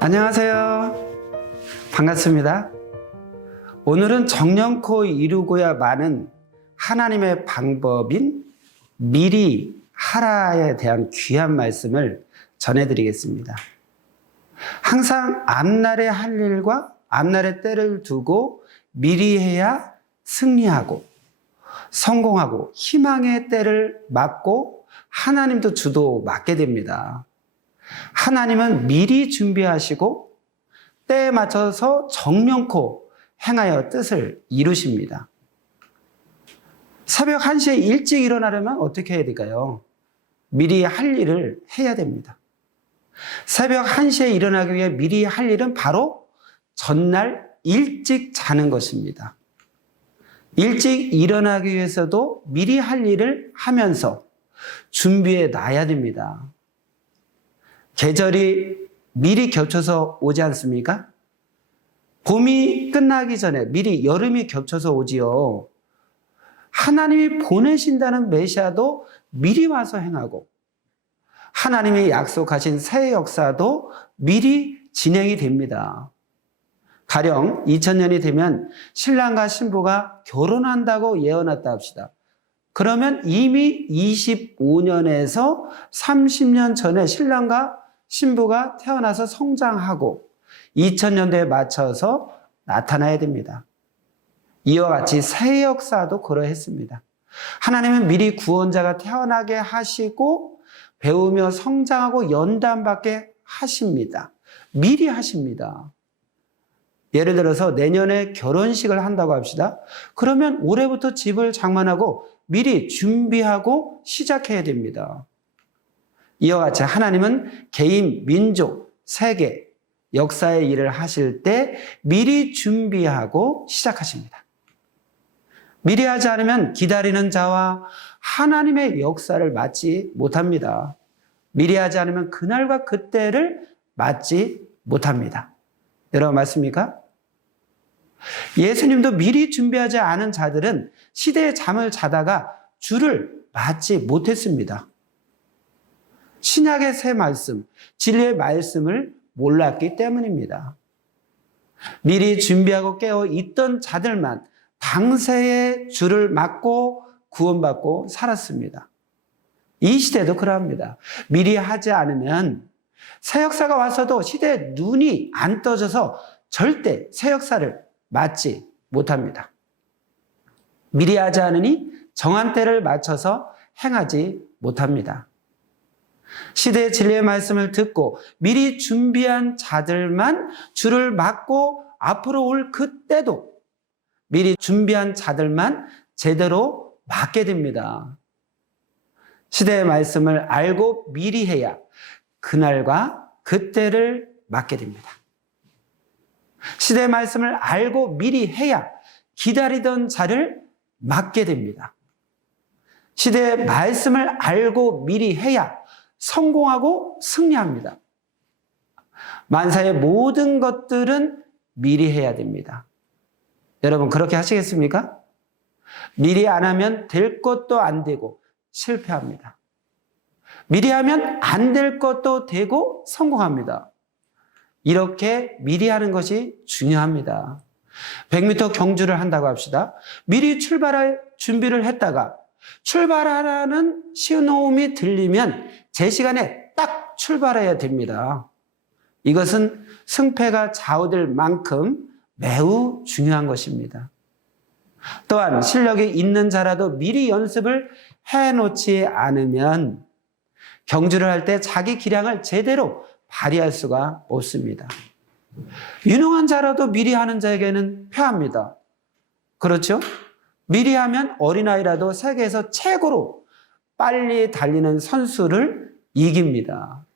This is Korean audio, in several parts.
안녕하세요. 반갑습니다. 오늘은 정령코 이루고야 마는 하나님의 방법인 미리 하라에 대한 귀한 말씀을 전해드리겠습니다. 항상 앞날에 할 일과 앞날의 때를 두고 미리 해야 승리하고 성공하고 희망의 때를 맞고 하나님도 주도 맞게 됩니다. 하나님은 미리 준비하시고 때에 맞춰서 정령코 행하여 뜻을 이루십니다. 새벽 1시에 일찍 일어나려면 어떻게 해야 될까요? 미리 할 일을 해야 됩니다. 새벽 1시에 일어나기 위해 미리 할 일은 바로 전날 일찍 자는 것입니다. 일찍 일어나기 위해서도 미리 할 일을 하면서 준비해 놔야 됩니다. 계절이 미리 겹쳐서 오지 않습니까? 봄이 끝나기 전에 미리 여름이 겹쳐서 오지요. 하나님이 보내신다는 메시아도 미리 와서 행하고 하나님이 약속하신 새 역사도 미리 진행이 됩니다. 가령 2000년이 되면 신랑과 신부가 결혼한다고 예언했다 합시다. 그러면 이미 25년에서 30년 전에 신랑과 신부가 태어나서 성장하고 2000년대에 맞춰서 나타나야 됩니다. 이와 같이 새 역사도 그러했습니다. 하나님은 미리 구원자가 태어나게 하시고 배우며 성장하고 연단받게 하십니다. 미리 하십니다. 예를 들어서 내년에 결혼식을 한다고 합시다. 그러면 올해부터 집을 장만하고 미리 준비하고 시작해야 됩니다. 이와 같이 하나님은 개인, 민족, 세계, 역사의 일을 하실 때 미리 준비하고 시작하십니다. 미리 하지 않으면 기다리는 자와 하나님의 역사를 맞지 못합니다. 미리 하지 않으면 그날과 그때를 맞지 못합니다. 여러분 맞습니까? 예수님도 미리 준비하지 않은 자들은 시대의 잠을 자다가 주를 맞지 못했습니다. 신약의 새 말씀, 진리의 말씀을 몰랐기 때문입니다. 미리 준비하고 깨어 있던 자들만 당세의 주를 맞고 구원받고 살았습니다. 이 시대도 그러합니다. 미리 하지 않으면 새 역사가 와서도 시대에 눈이 안 떠져서 절대 새 역사를 맞지 못합니다. 미리 하지 않으니 정한 때를 맞춰서 행하지 못합니다. 시대의 진리의 말씀을 듣고 미리 준비한 자들만 주를 맞고 앞으로 올 그때도 미리 준비한 자들만 제대로 맞게 됩니다. 시대의 말씀을 알고 미리 해야 그날과 그때를 맞게 됩니다. 시대의 말씀을 알고 미리 해야 기다리던 자를 맞게 됩니다. 시대의 말씀을 알고 미리 해야 성공하고 승리합니다. 만사의 모든 것들은 미리 해야 됩니다. 여러분, 그렇게 하시겠습니까? 미리 안 하면 될 것도 안 되고 실패합니다. 미리 하면 안 될 것도 되고 성공합니다. 이렇게 미리 하는 것이 중요합니다. 100m 경주를 한다고 합시다. 미리 출발할 준비를 했다가 출발하라는 신호음이 들리면 제 시간에 딱 출발해야 됩니다. 이것은 승패가 좌우될 만큼 매우 중요한 것입니다. 또한 실력이 있는 자라도 미리 연습을 해 놓지 않으면 경주를 할 때 자기 기량을 제대로 발휘할 수가 없습니다. 유능한 자라도 미리 하는 자에게는 패합니다. 그렇죠? 미리 하면 어린아이라도 세계에서 최고로 빨리 달리는 선수를 이깁니다.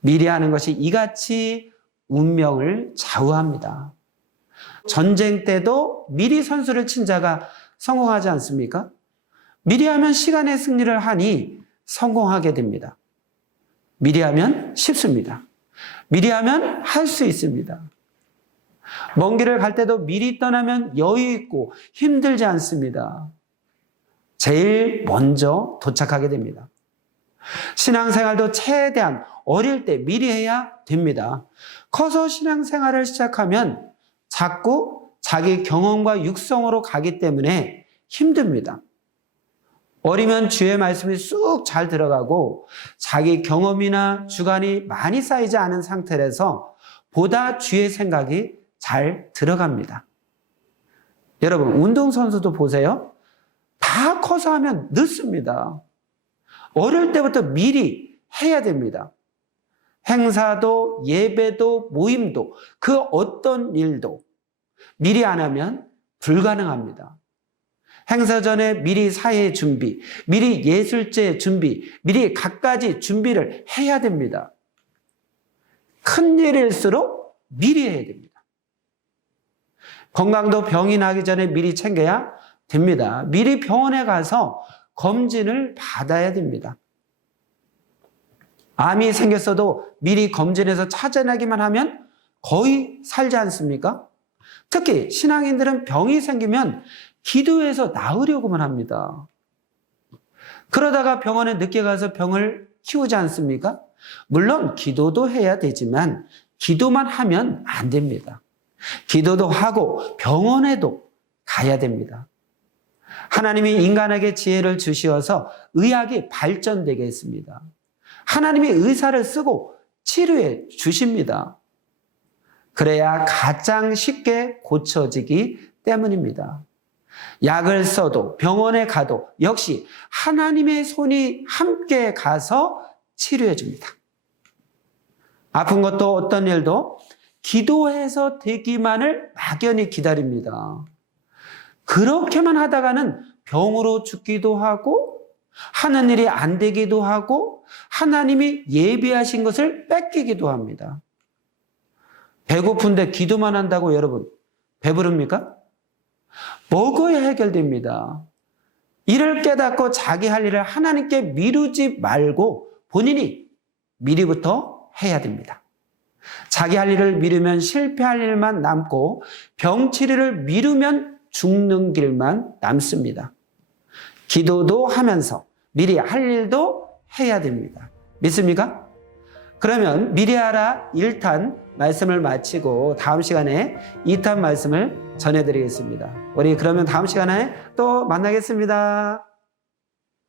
미리 하는 것이 이같이 운명을 좌우합니다. 전쟁 때도 미리 선수를 친 자가 성공하지 않습니까? 미리 하면 시간의 승리를 하니 성공하게 됩니다. 미리 하면 쉽습니다. 미리 하면 할 수 있습니다. 먼 길을 갈 때도 미리 떠나면 여유 있고 힘들지 않습니다. 제일 먼저 도착하게 됩니다. 신앙생활도 최대한 어릴 때 미리 해야 됩니다. 커서 신앙생활을 시작하면 자꾸 자기 경험과 육성으로 가기 때문에 힘듭니다. 어리면 주의 말씀이 쑥 잘 들어가고 자기 경험이나 주관이 많이 쌓이지 않은 상태라서 보다 주의 생각이 잘 들어갑니다. 여러분, 운동선수도 보세요. 다 커서 하면 늦습니다. 어릴 때부터 미리 해야 됩니다. 행사도, 예배도, 모임도, 그 어떤 일도 미리 안 하면 불가능합니다. 행사 전에 미리 사회 준비, 미리 예술제 준비, 미리 갖가지 준비를 해야 됩니다. 큰 일일수록 미리 해야 됩니다. 건강도 병이 나기 전에 미리 챙겨야 됩니다. 미리 병원에 가서 검진을 받아야 됩니다. 암이 생겼어도 미리 검진해서 찾아내기만 하면 거의 살지 않습니까? 특히 신앙인들은 병이 생기면 기도해서 나으려고만 합니다. 그러다가 병원에 늦게 가서 병을 키우지 않습니까? 물론 기도도 해야 되지만 기도만 하면 안 됩니다. 기도도 하고 병원에도 가야 됩니다. 하나님이 인간에게 지혜를 주시어서 의학이 발전되게 했습니다. 하나님이 의사를 쓰고 치료해 주십니다. 그래야 가장 쉽게 고쳐지기 때문입니다. 약을 써도 병원에 가도 역시 하나님의 손이 함께 가서 치료해 줍니다. 아픈 것도 어떤 일도 기도해서 되기만을 막연히 기다립니다. 그렇게만 하다가는 병으로 죽기도 하고 하는 일이 안 되기도 하고 하나님이 예비하신 것을 뺏기기도 합니다. 배고픈데 기도만 한다고 여러분 배부릅니까? 먹어야 해결됩니다. 이를 깨닫고 자기 할 일을 하나님께 미루지 말고 본인이 미리부터 해야 됩니다. 자기 할 일을 미루면 실패할 일만 남고 병 치료를 미루면 죽는 길만 남습니다. 기도도 하면서 미리 할 일도 해야 됩니다. 믿습니까? 그러면 미리 하라 1탄 말씀을 마치고 다음 시간에 2탄 말씀을 전해드리겠습니다. 우리 그러면 다음 시간에 또 만나겠습니다.